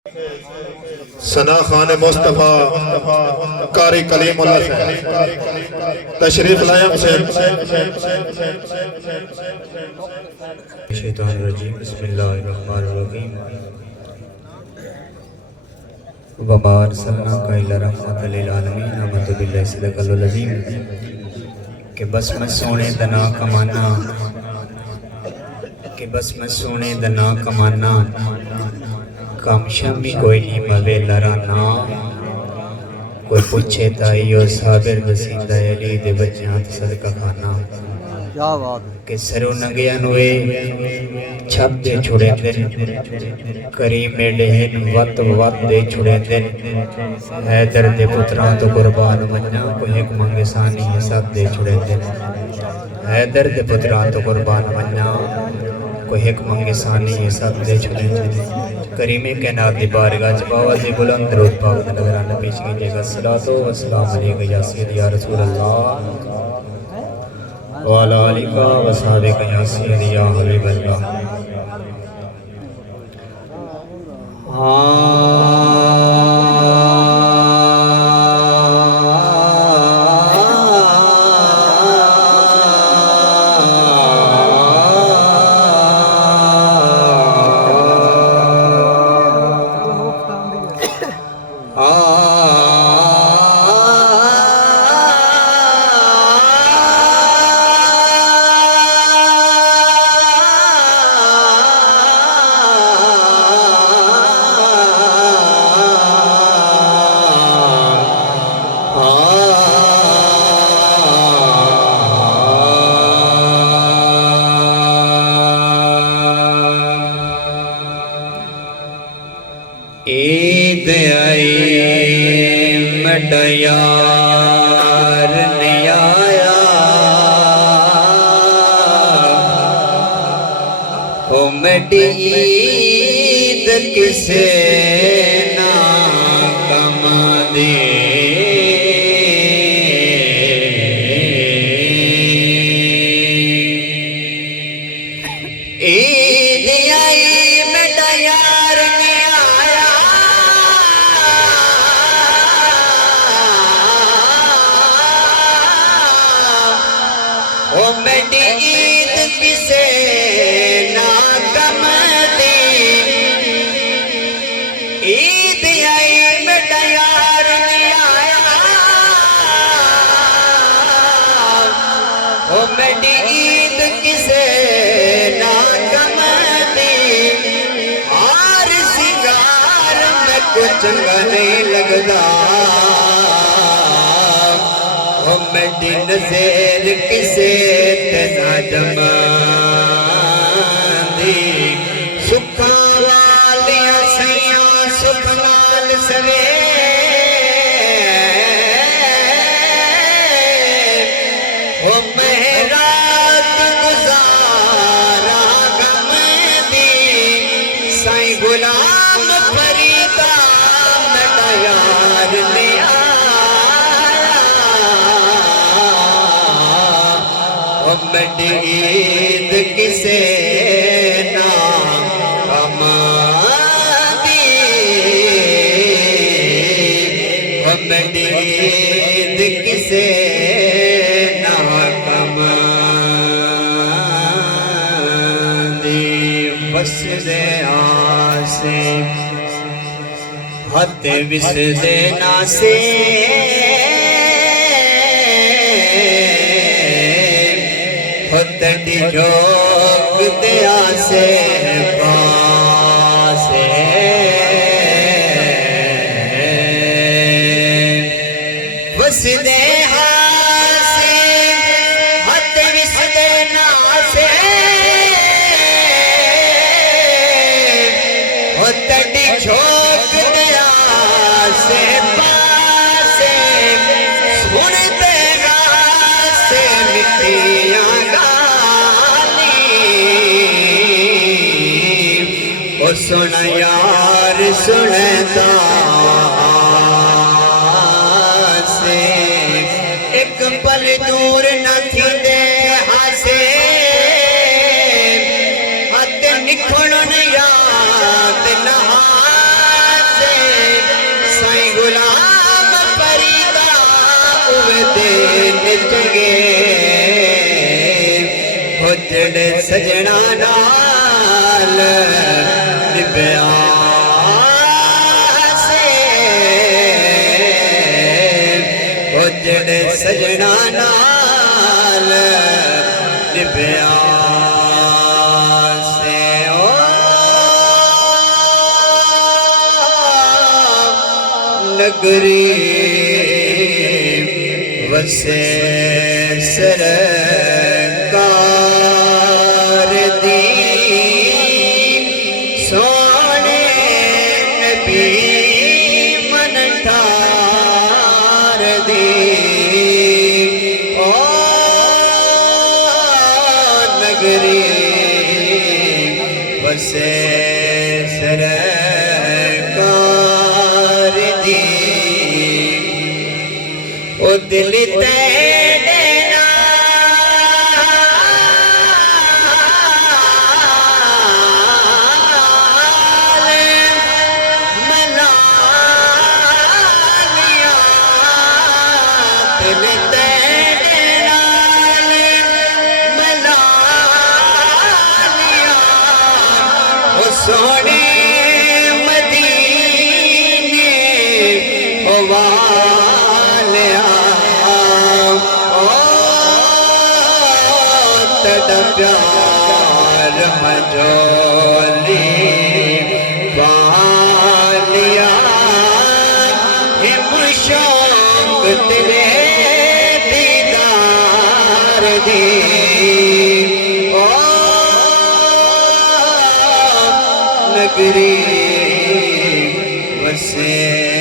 सना खान मुस्तफा कारी कलीमुल्लाह तशरीफ लाया शैतानिर्रजीम बिस्मिल्लाहिर्रहमानिर्रहीम वमा अर्सलनाका इल्ला रहमतल लिल आलमीन आमन्तु बिल्लाहि सदक़ल्लाहुल अज़ीम कि बस मैं सोने दना कमाना कि बस मैं सोने दना कमाना कम शमी कोई नहीं मवे लराना कोई पूछे ताइयो साबिर बसींदा अली दे बच्चियां ते सदका खाना क्या बात कि सरो नंगिया नुए छप दे छुड़े दिन करीम मेडहन वत वत दे छुड़े दिन हैदर दे पुत्रां तो कुर्बान मन्ना कोई एक मंगे सानी सब दे छुड़े दिन हैदर दे पुत्रां तो कुर्बान मन्ना कोई एक मंगे सानी सब दे छुड़े दिन करीमे के नाब दी बारगाह च बावज़ बुलंद दरूद पाक दा नज़राना पेश कीजिएगा। सलातो व सलाम अलैका या सय्यदी या रसूल अल्लाह व अला आलिका व सहाबिका या सय्यदी या हबीब अल्लाह। ईद आई मड़ा यार नहीं आया ओ मड़ी ईद किसे ना कमा दे ईद आई मड़ा यार ओ मेरी ईद किसे ना कम दी ईद आई मेरा यार नहीं आया ओ मेरी ईद किसे ना कम दी और सिंगार में कुछ नहीं लगता मेरी नज़र किसे तेना जमा दी सुखा वालिया सैया सुख नाल सवे ओ महरात गुजारा गम दी साईं गुलाम फरीदा मेरा यार ने मेरी ईद किसे ना कमा दी मेरी ईद किसे ना कमा दी बस दे आसे हथ विस दे नासे तड़ी जोग दिया से पासे बस दे हासे हथ विस दे नासे ओ तड़ी जोग दिया से पासे सुन देगा से मिट्टियां सुन यार सुनता से एक पल दूर न थी दे हासे हथ निखड़न याद नहा चंगे हो जेड़े सजना नाल निभया से हो जेड़े सजना नाल निभया से ओ नगरी वसे सरकार दी सोने नबी मन ठार दी ओ नगरी वसे सरकार दी ओ दिल तेरे नाल मना लिया दिल तेरे नाल मना लिया ओ सोने मदीने ओ वालिया तड़ प्यार मजोली वालिया हिम शौक तेरे दीदार दी ओ नगरी वसे